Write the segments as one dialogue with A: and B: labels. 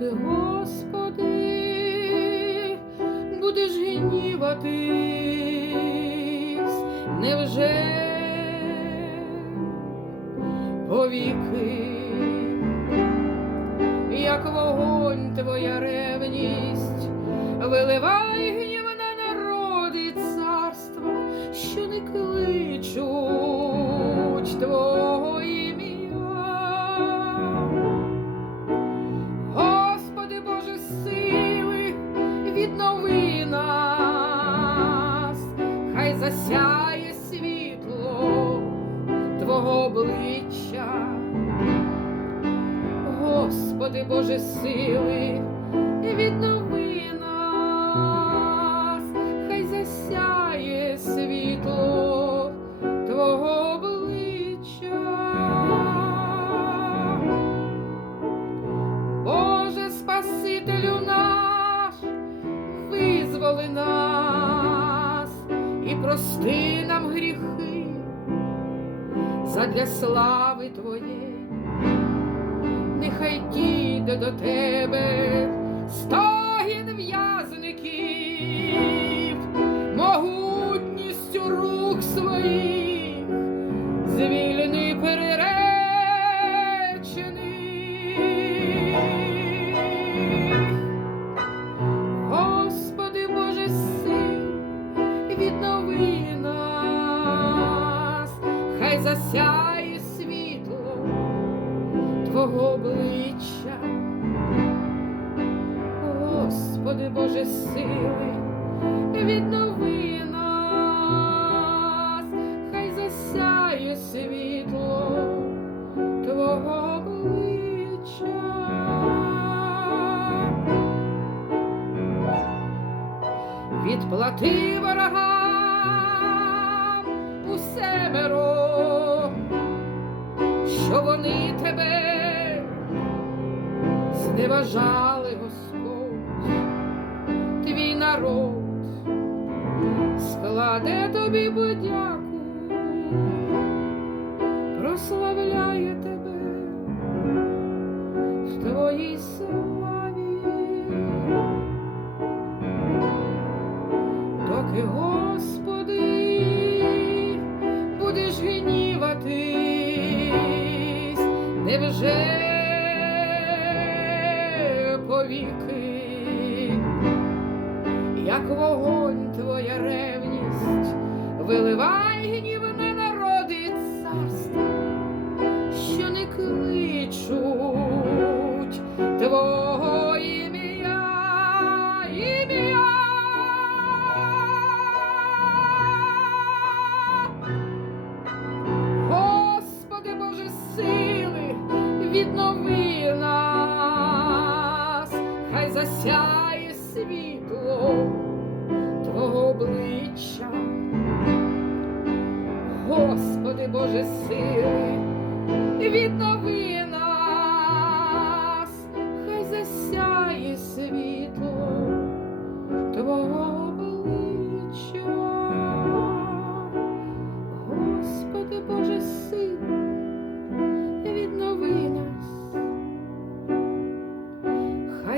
A: Господи, будеш гніватись, невже повіки, як вогонь твоя ревність, виливай гнів хай засяє світло Твого обличчя. Господи Боже сили, віднови нас, хай засяє світло Твого обличчя. Боже Спасителю наш, визволи нас прости нам гріхи задля слави Твоєї, нехай дійде до Тебе стогін в'язників, віднови нас, хай засяє світло Твого обличчя. Господи Боже сили, віднови нас, хай засяє світло Твого обличчя. Відплати ворогам що вони тебе зневажали, Господь, твій народ складе тобі подяку, прославляє тебе в твоїй славі. Доки, Господи, невже повіки, як вогонь твоя ревність, виливай гнів на народи царства, що не кличуть Твого світло Твого обличчя. Господи Боже сили, віднови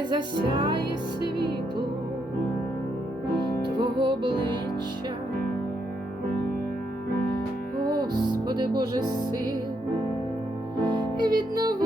A: засяє світло Твого обличчя. Господи Боже сил, віднови